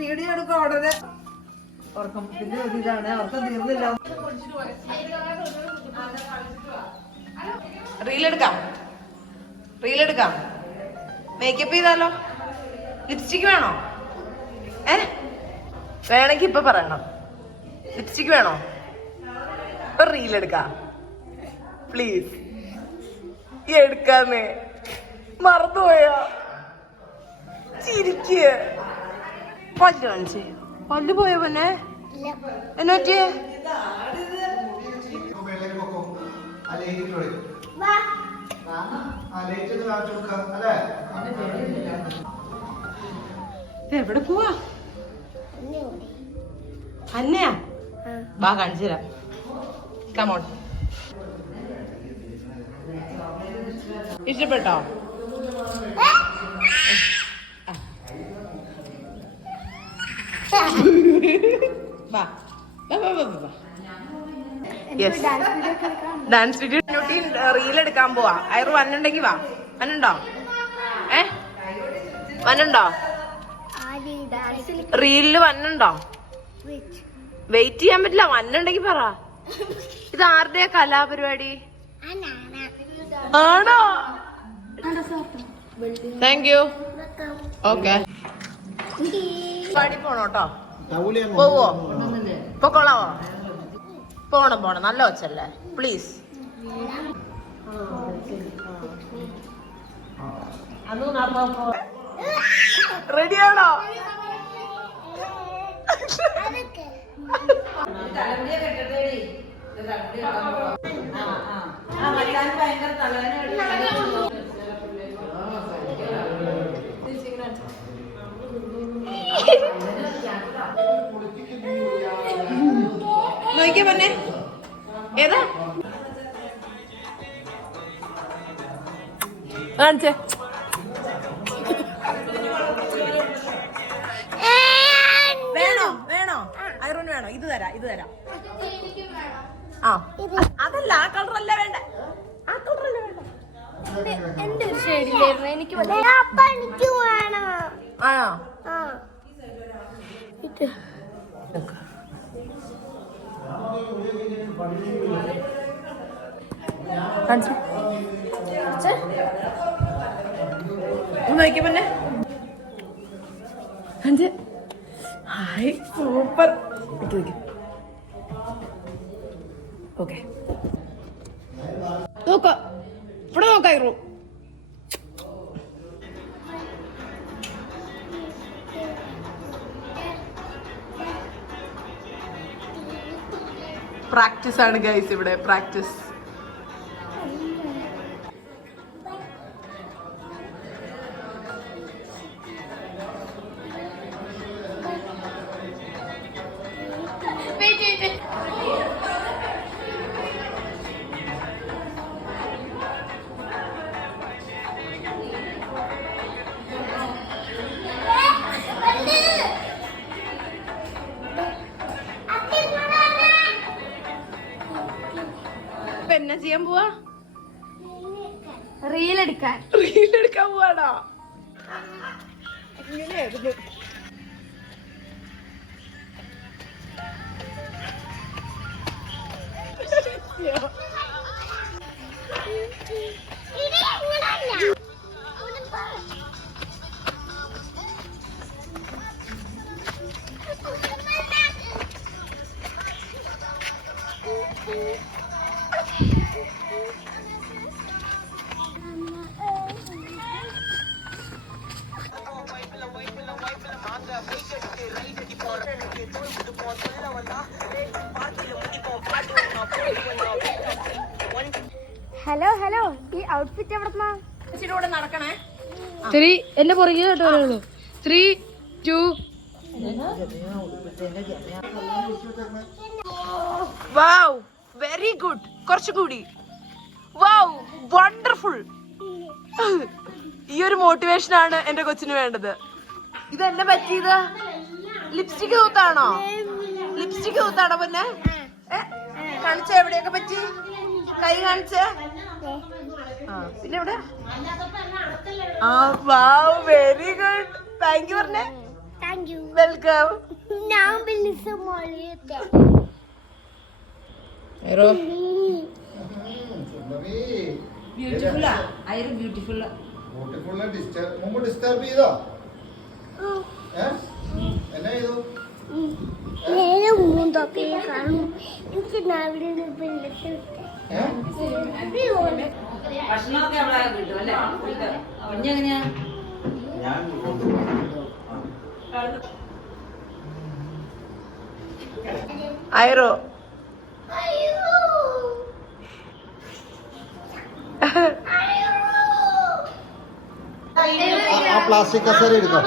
Video എടുക്കാം ഉടനെ. ഉറക്കത്തിന്റെ ഒരു ഇതാണ്, ഉറക്കം തീർന്നില്ല. റീലെടുക്കാം. മേക്കപ്പ് ചെയ്താലോ? ലിപ്സ്റ്റിക് വേണോ? വേണമെങ്കി ഇപ്പൊ പറയണം. ലിപ്സ്റ്റിക് വേണോ? ഇപ്പൊ റീലെടുക്കാം പ്ലീസ്. എടുക്കാന്നേ മറന്നുപോയാ? ചിരിക്ക്. പല്ല് കാണിച്ചേ. പല്ല് പോയോ പിന്നെ? എന്നാ പറ്റിയേ? എവിടെ പോവാ? അന്നയാ? വാ കാണിച്ചു തരാം. കമോൺ. ഇഷ്ടപ്പെട്ടോ? ഡാൻസ് വീഡിയോ റീലെടുക്കാൻ പോവാ. അയറ് വന്നുണ്ടെങ്കി വാ. വന്നുണ്ടോ? വന്നുണ്ടോ? റീലില് വന്നുണ്ടോ? വെയിറ്റ് ചെയ്യാൻ പറ്റില്ല. വന്നുണ്ടെങ്കി പറ. ഇത് ആരുടെയാ കലാപരിപാടി? ആണോ? Thank you. ഓക്കെ. പാടി പോണോട്ടോ. പോവോ? പൊക്കോളാവോ? പോണം. നല്ല ഒച്ചല്ലേ? പ്ലീസ്. റെഡിയാണോ? നോക്കിയ പൊന്നെ ഏതാ കാണിച്ചേ? വേണോ? ഐറോൺ വേണോ? ഇത് തരാം. ആ അതല്ല, ആ കളറല്ല വേണ്ട. ആ കളറല്ല വേണ്ട. എന്റെ ഒരു ഷെയ്ഡിലായിരുന്നു എനിക്ക്. ആണോ? നോക്കിയ പിന്നെ ഹായ് സൂപ്പർ. ഓക്കെ നോക്കാം. ഇവിടെ നോക്കായിരുന്നു. പ്രാക്ടീസ് ആണ് ഗൈസ്. ഇവിടെ പ്രാക്ടീസ്. എന്നാ ചെയ്യാൻ പോവാ? റീലെടുക്കാൻ പോവാണോ? ഹലോ ഈ ഔട്ട്ഫിറ്റ് എവിടെന്നാ? നടക്കണേ. 3 എന്നെ പുറകെ കേട്ടോ. 3 2 വൗ വെരി ഗുഡ്. കുറച്ചുകൂടി. Wow wonderful. ഈ ഒരു മോട്ടിവേഷൻ ആണ് എന്റെ കൊച്ചിന് വേണ്ടത്. ഇതെന്നെ പറ്റിയത് ലിപ്സ്റ്റിക് തൂത്താണോ? പിന്നെ കാണിച്ച എവിടെയൊക്കെ പറ്റി? കൈ കാണിച്ചേ. പിന്നെ ഇവിടെ വെരി ഗുഡ്. താങ്ക് യു പറഞ്ഞേ. വെൽക്കം. ബ്യൂട്ടിഫുള്ളാ ഐറു, ബ്യൂട്ടിഫുൾ. മുമ്പ് ഡിസ്റ്റർബ് ചെയ്തോ? എന്നാ ചെയ്തു? ഭക്ഷണമൊക്കെ അവിടെ കിട്ടും അല്ലേ? കുഞ്ഞെങ്ങനെയാ? ഞാൻ ഐറോ ആ പ്ലാസ്റ്റിക് കസേര എടുത്തോ.